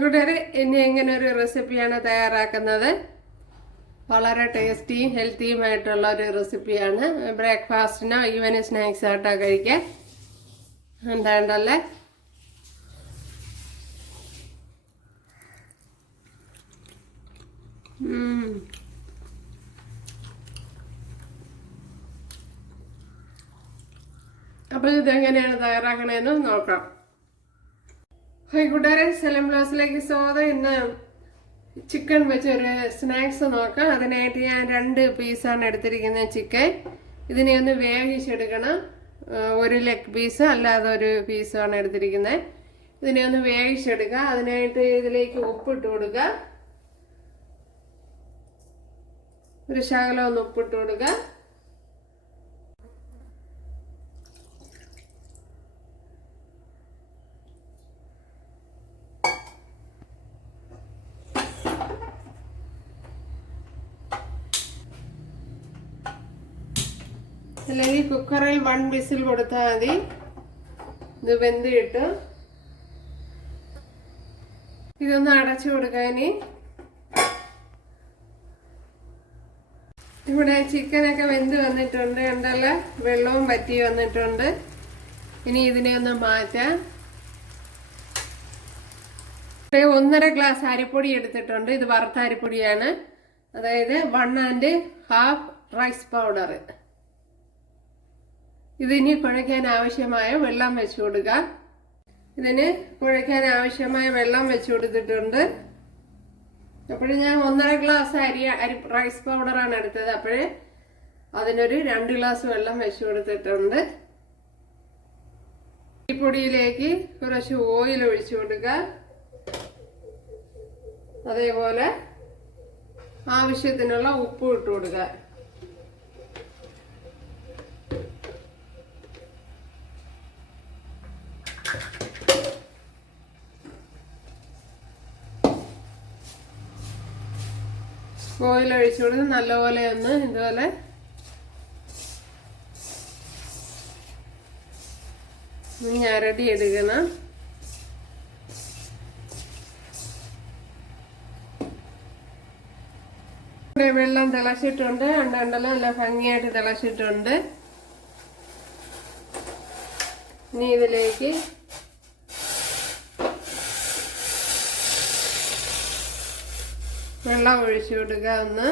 കൂട്ടുകാരെ ഇനി എങ്ങനെ ഒരു റെസിപ്പിയാണ് തയ്യാറാക്കുന്നത്. വളരെ ടേസ്റ്റിയും ഹെൽത്തിയുമായിട്ടുള്ള ഒരു റെസിപ്പിയാണ് ബ്രേക്ക്ഫാസ്റ്റിനോ ഈവനിങ് സ്നാക്സ് ആയിട്ടോ കഴിക്കാൻ. എന്താണ്ടല്ലേ. അപ്പോൾ ഇതെങ്ങനെയാണ് തയ്യാറാക്കണതെന്ന് നോക്കാം. ഹായ് കൂട്ടുകാരെ സെലം ബ്ലോസിലേക്ക് സ്വാഗതം. ഇന്ന് ചിക്കൻ വെച്ച് ഒരു സ്നാക്സ് നോക്കാം. അതിനായിട്ട് ഞാൻ രണ്ട് പീസാണ് എടുത്തിരിക്കുന്നത് ചിക്കൻ ഇതിനെ ഒന്ന് വേവിച്ചെടുക്കണം. ഒരു ലെഗ് പീസ് അല്ലാതെ ഒരു പീസാണ് എടുത്തിരിക്കുന്നത്. ഇതിനെ ഒന്ന് വേവിച്ചെടുക്കുക. അതിനായിട്ട് ഇതിലേക്ക് ഉപ്പിട്ട് കൊടുക്കുക. ഒരു ശകലം ഒന്ന് ഉപ്പിട്ട് കൊടുക്കുക. അല്ലെങ്കിൽ കുക്കറിൽ വൺ വിസിൽ കൊടുത്താൽ മതി. ഇത് വെന്ത് കിട്ടും. ഇതൊന്ന് അടച്ചു കൊടുക്കാൻ ഇവിടെ ചിക്കനൊക്കെ വെന്ത് വന്നിട്ടുണ്ട്. ഉണ്ടല്ല വെള്ളവും വറ്റി വന്നിട്ടുണ്ട്. ഇനി ഇതിനെ ഒന്ന് മാറ്റാം. ഒന്നര ഗ്ലാസ് അരിപ്പൊടി എടുത്തിട്ടുണ്ട്. ഇത് വറുത്ത അരിപ്പൊടിയാണ്. അതായത് one and half rice powder ഇതിന് കുഴയ്ക്കാൻ ആവശ്യമായ വെള്ളം വെച്ചു കൊടുക്കുക ഇതിന് കുഴയ്ക്കാൻ ആവശ്യമായ വെള്ളം വെച്ചു കൊടുത്തിട്ടുണ്ട്. അപ്പോഴും ഞാൻ ഒന്നര ഗ്ലാസ് അരി അരി റൈസ് പൗഡറാണ് എടുത്തത്. അപ്പോഴേ അതിനൊരു രണ്ട് ഗ്ലാസ് വെള്ളം വെച്ചു കൊടുത്തിട്ടുണ്ട്. പൊടിയിലേക്ക് കുറച്ച് ഓയിൽ ഒഴിച്ചു കൊടുക്കുക അതേപോലെ ആവശ്യത്തിനുള്ള ഉപ്പ് ഇട്ട് കൊടുക്കുക ഓയിൽ ഒഴിച്ചു നല്ലപോലെ ഒന്ന് ഇതുപോലെ ഞരടി എടുക്കണം. വെള്ളം തിളച്ചിട്ടുണ്ട്. ഉണ്ടെല്ലാം നല്ല ഭംഗിയായിട്ട് തിളച്ചിട്ടുണ്ട്. ഇനി ഇതിലേക്ക് വെള്ളം ഒഴിച്ചു കൊടുക്കുക. ഒന്ന്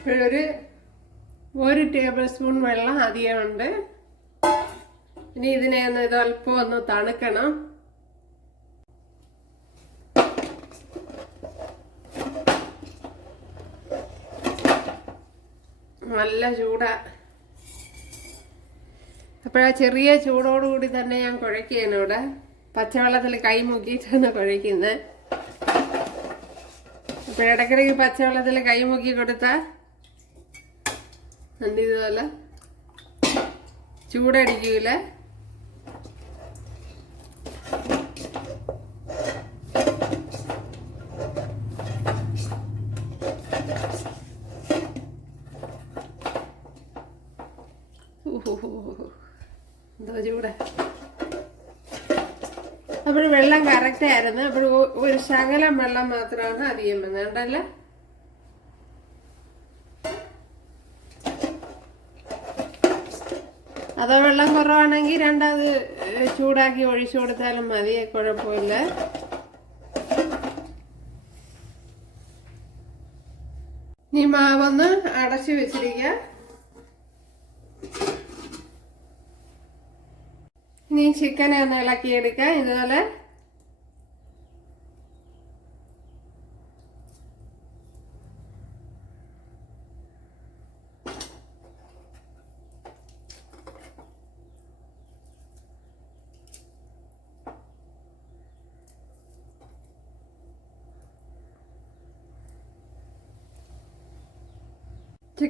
ഇപ്പോഴൊരു ഒരു ടേബിൾ സ്പൂൺ വെള്ളം അധികമുണ്ട്. ഇനി ഇതിനെ ഒന്ന് ഇത് അല്പം ഒന്ന് തണുക്കണം. നല്ല ചൂടാ. അപ്പോഴാ ചെറിയ ചൂടോടുകൂടി തന്നെ ഞാൻ കുഴയ്ക്കുകയാണ് ഇവിടെ. പച്ചവെള്ളത്തിൽ കൈ മുക്കിയിട്ടാണ് കുഴയ്ക്കുന്നത്. അപ്പോഴിടക്കിടയ്ക്ക് പച്ചവെള്ളത്തിൽ കൈ മുക്കി കൊടുത്താ എന്ത് ഇതുപോലെ. ചൂടടിക്കൂല. എന്തോ ചൂടാ. അപ്പോൾ വെള്ളം കറക്റ്റ് ആയിരുന്നു അപ്പോൾ ഒരു ശകലം വെള്ളം മാത്രമാണ് അധികം വന്നത് അതോ വെള്ളം കുറവാണെങ്കിൽ രണ്ടാമത് ചൂടാക്കി ഒഴിച്ചു കൊടുത്താലും മതി കുഴപ്പമില്ല. ഇനി മാവൊന്ന് അടച്ചു വെച്ചിരിക്കുക ഇനി ചിക്കനെ ഒന്ന് ഇളക്കിയെടുക്കാം. ഇതുപോലെ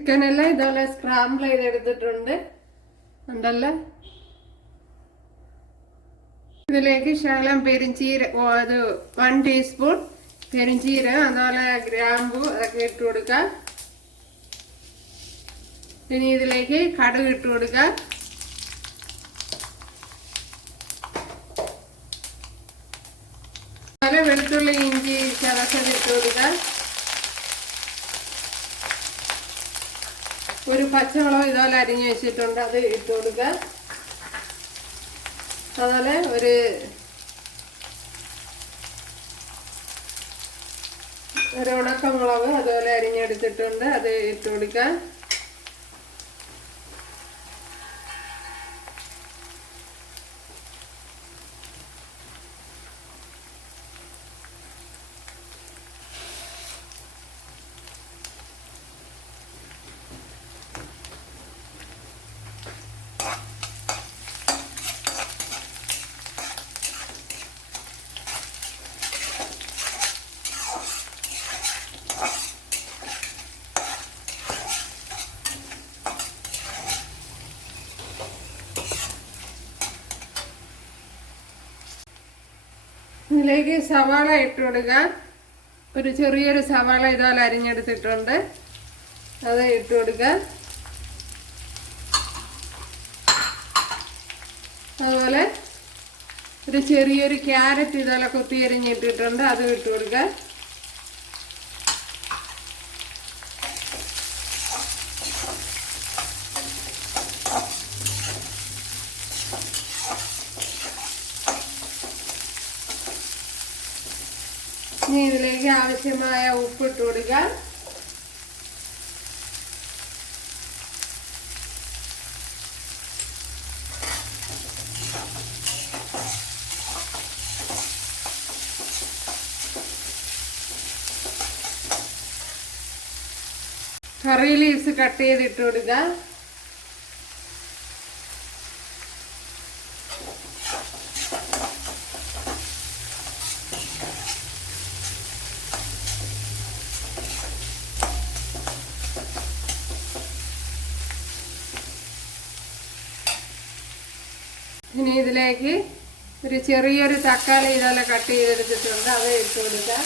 ചിക്കനെല്ലാം ഇതുപോലെ സ്ക്രാമ്പിൾ ചെയ്തെടുത്തിട്ടുണ്ട്. ഉണ്ടല്ലോ. ഇതിലേക്ക് ശകലം പെരിഞ്ചീര അത് വൺ ടീസ്പൂൺ പെരിഞ്ചീരകം അതുപോലെ ഗ്രാമ്പു അതൊക്കെ ഇട്ട് കൊടുക്കാം ഇനി ഇതിലേക്ക് കടുക് ഇട്ട് കൊടുക്കാം അതുപോലെ വെളുത്തുള്ളി ഇഞ്ചി ചതച്ചത് ഇട്ട് കൊടുക്കാം ഒരു പച്ചമുളക് ഇതുപോലെ അരിഞ്ഞു വെച്ചിട്ടുണ്ട് അത് ഇട്ട് കൊടുക്കുക. അതുപോലെ ഒരു ഒരു ഉണക്കമുളക് അതുപോലെ അരിഞ്ഞെടുത്തിട്ടുണ്ട് അത് ഇട്ട് കൊടുക്കുക. ഇതിലേക്ക് സവാള ഇട്ട് കൊടുക്കുക. ഒരു ചെറിയൊരു സവാള ഇതുപോലെ അരിഞ്ഞെടുത്തിട്ടുണ്ട്. അത് ഇട്ട് കൊടുക്കുക. അതുപോലെ ഒരു ചെറിയൊരു ക്യാരറ്റ് ഇതുപോലെ കൊത്തി അരിഞ്ഞിട്ടിട്ടുണ്ട് അത് ഇട്ട് കൊടുക്കുക ഇനി ഇതിലേക്ക് ആവശ്യമായ ഉപ്പ് ഇട്ട് കൊടുക്കുക കറി ലീവ്സ് കട്ട് ചെയ്ത് ഇട്ട് കൊടുക്കുക ഇനി ഇതിലേക്ക് ഒരു ചെറിയൊരു തക്കാളി ഇതുപോലെ കട്ട് ചെയ്തെടുത്തിട്ടുണ്ട്. അത് ഇട്ട് കൊടുക്കാം.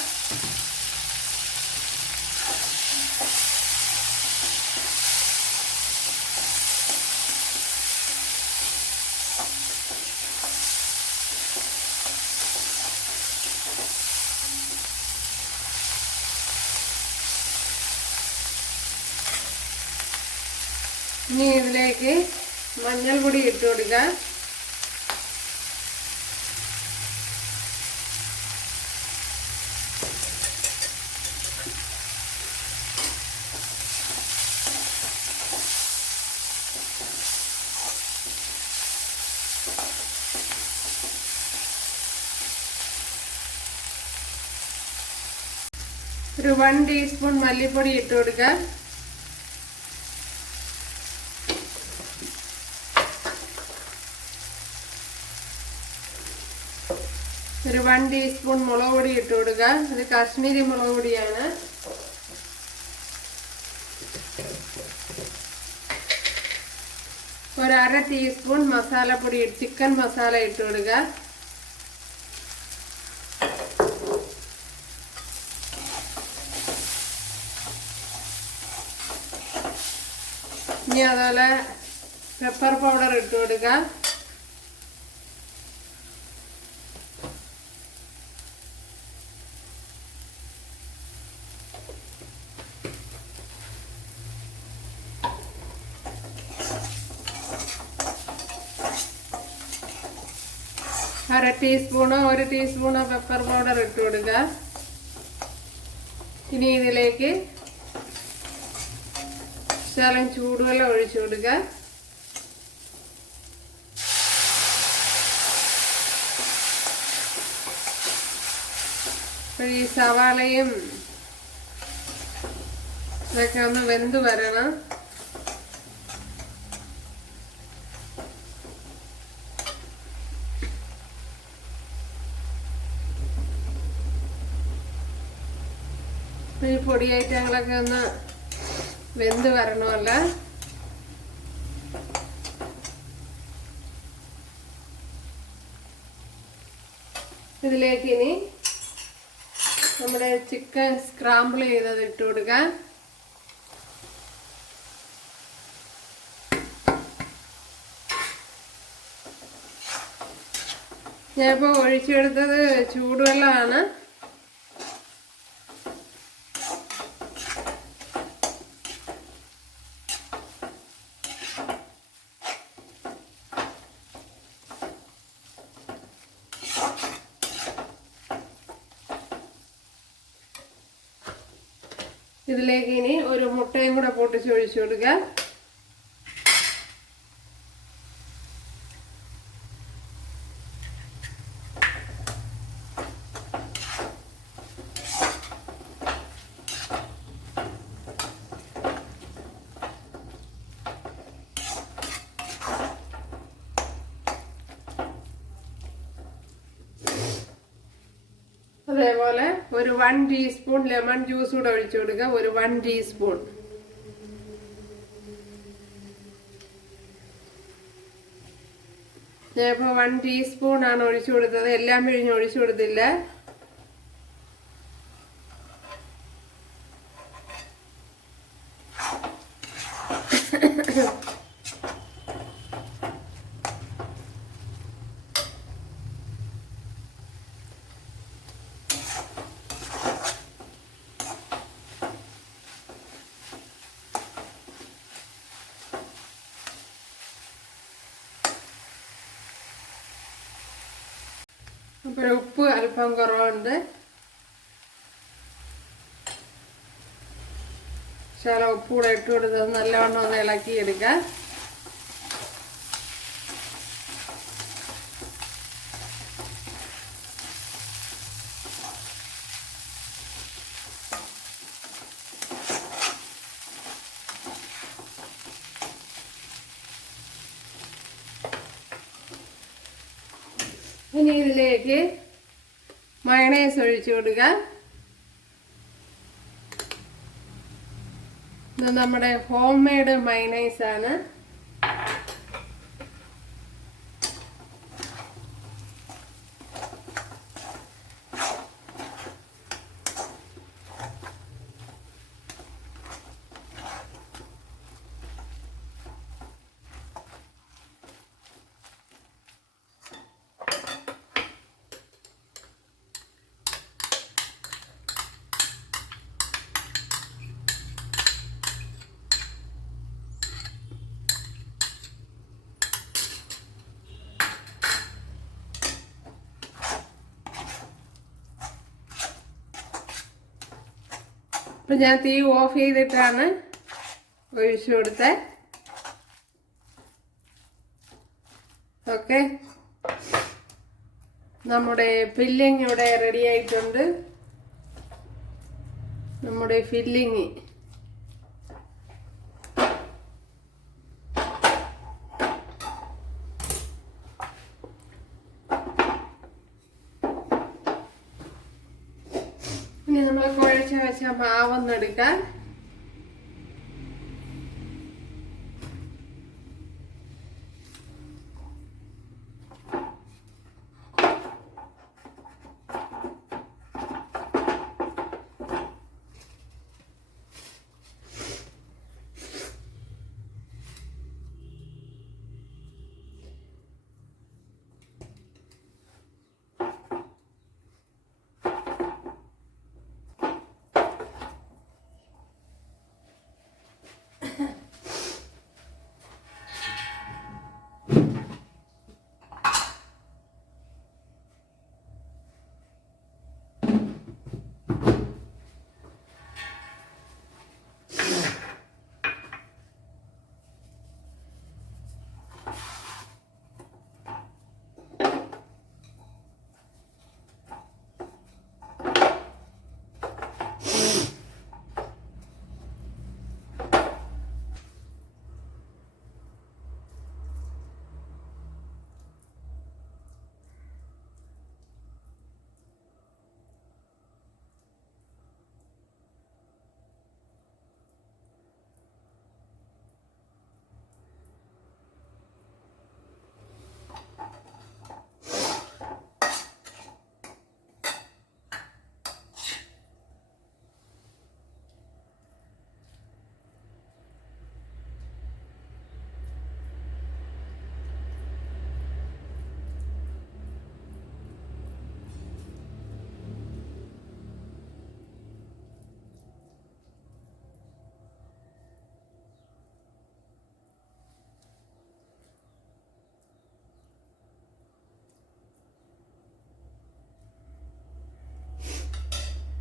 ഇനി ഇതിലേക്ക് മഞ്ഞൾപ്പൊടി ഇട്ട് കൊടുക്കാം. ഒരു വൺ ടീസ്പൂൺ മല്ലിപ്പൊടി ഇട്ട് കൊടുക്കുക. ഒരു വൺ ടീസ്പൂൺ മുളക് പൊടി ഇട്ട് കൊടുക്കുക. ഇത് കാശ്മീരി മുളക് പൊടിയാണ്. ഒരു അര ടീസ്പൂൺ മസാലപ്പൊടി ചിക്കൻ മസാല ഇട്ട് കൊടുക്കുക. അതുപോലെ പെപ്പർ പൗഡർ ഇട്ട് കൊടുക്കുക അര ടീസ്പൂണോ ഒരു ടീസ്പൂണോ പെപ്പർ പൗഡർ ഇട്ട് കൊടുക്കുക ഇനി ഇതിലേക്ക് ശകലം ചൂടുവെള്ളം ഒഴിച്ചു കൊടുക്കുക. ഈ സവാളയും ഇതൊക്കെ ഒന്ന് വെന്ത് വരണം. ഈ ഞങ്ങളൊക്കെ ഒന്ന് വെന്ത് വരണമല്ല ഇതിലേക്ക് ഇനി നമ്മുടെ ചിക്കൻ സ്ക്രാമ്പിൾ ചെയ്തത് ഇട്ട് കൊടുക്കാം. ഞാനിപ്പോൾ ഒഴിച്ചെടുത്തത് ചൂടുവെള്ളമാണ് ഇതിലേക്ക് ഇനി കൂടെ പൊട്ടിച്ച് ഒഴിച്ചു കൊടുക്കുക. അതേപോലെ ഒരു വൺ ടീസ്പൂൺ ലെമൺ ജ്യൂസ് കൂടെ ഒഴിച്ചു കൊടുക്കുക. ഒരു വൺ ടീസ്പൂൺ ഞാനിപ്പോൾ വൺ ടീസ്പൂൺ ആണ് ഒഴിച്ചു കൊടുത്തത്. എല്ലാം പിഴിഞ്ഞ് ഒഴിച്ചു കൊടുത്തില്ല. അപ്പോൾ ഉപ്പ് അല്പം കുറവുണ്ട്. ശകലം ഉപ്പ് കൂടെ ഇട്ട് കൊടുത്തത് നല്ലവണ്ണം ഒന്ന് ഇളക്കി ഇനി ഇതിലേക്ക് മയണേസ് ഒഴിച്ചു കൊടുക്കുക ഇത് നമ്മുടെ ഹോം മെയ്ഡ് മൈനൈസ് അപ്പം ഞാൻ തീ ഓഫ് ചെയ്തിട്ടാണ് ഒഴിച്ചു കൊടുത്തത് ഓക്കെ. നമ്മുടെ ഫില്ലിങ് ഇവിടെ റെഡി ആയിട്ടുണ്ട്. നമ്മുടെ ഫില്ലിങ്. ഇനി നമ്മൾ കുഴച്ച് വെച്ച മാവൊന്നെടുക്കാൻ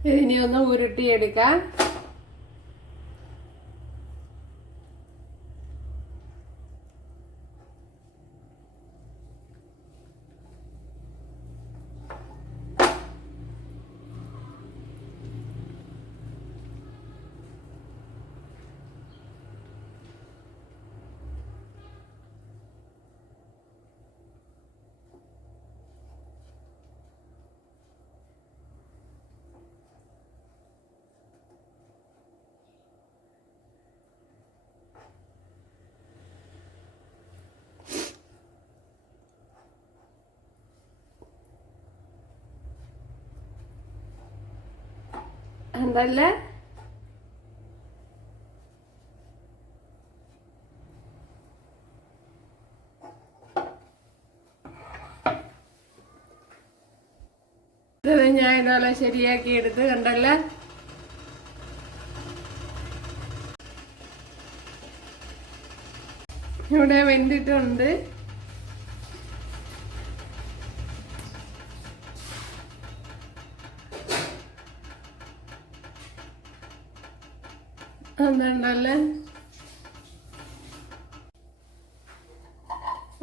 ഇതിനി ഒന്ന് ഉരുട്ടിയെടുക്കാം. എന്തല്ലേ? ഞാൻ ഇതുപോലെ ശരിയാക്കി എടുത്ത് കണ്ടല്ലേ? ഇവിടെ വെന്തിട്ടുണ്ട്. അതുണ്ടല്ലേ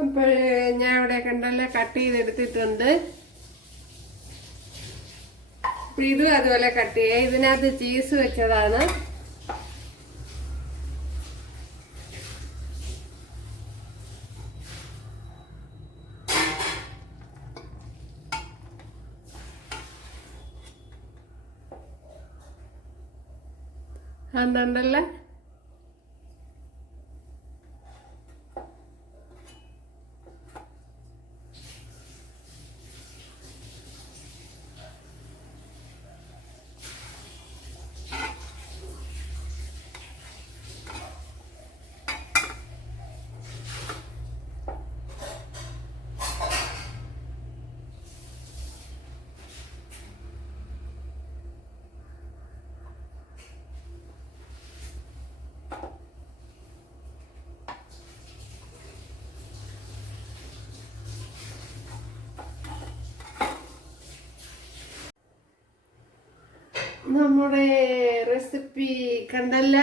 അപ്പോൾ ഞാൻ ഇവിടെ കണ്ടല്ലേ കട്ട് ചെയ്തെടുത്തിട്ടുണ്ട്. അപ്പൊ ഇതും അതുപോലെ കട്ട് ചെയ്യുക ഇതിനകത്ത് ചീസ് വെച്ചതാണ്. አንዳንድ ላይ നമ്മുടെ റെസിപ്പി കണ്ടല്ല?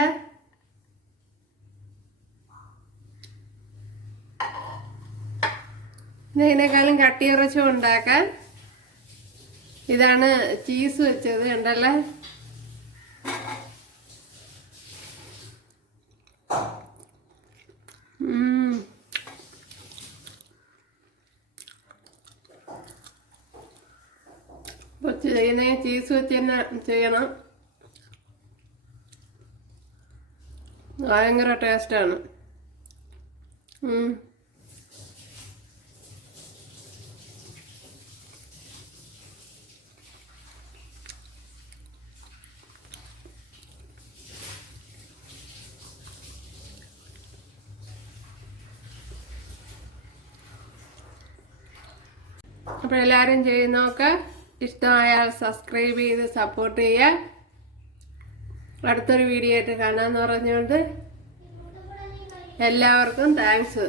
ഇതിനേക്കാളും കട്ടിയിറച്ചും ഉണ്ടാക്കാൻ ഇതാണ് ചീസ് വെച്ചത് കണ്ടല്ലേ? ചീസ് വെച്ച് തന്നെ ചെയ്യണം. ഭയങ്കര ടേസ്റ്റാണ്. അപ്പോൾ എല്ലാവരും ചെയ്യുന്നതൊക്കെ ഇഷ്ടമായാൽ സബ്സ്ക്രൈബ് ചെയ്ത് സപ്പോർട്ട് ചെയ്യുക അടുത്തൊരു വീഡിയോ ആയിട്ട് കാണാമെന്ന് പറഞ്ഞുകൊണ്ട് എല്ലാവർക്കും താങ്ക്സ്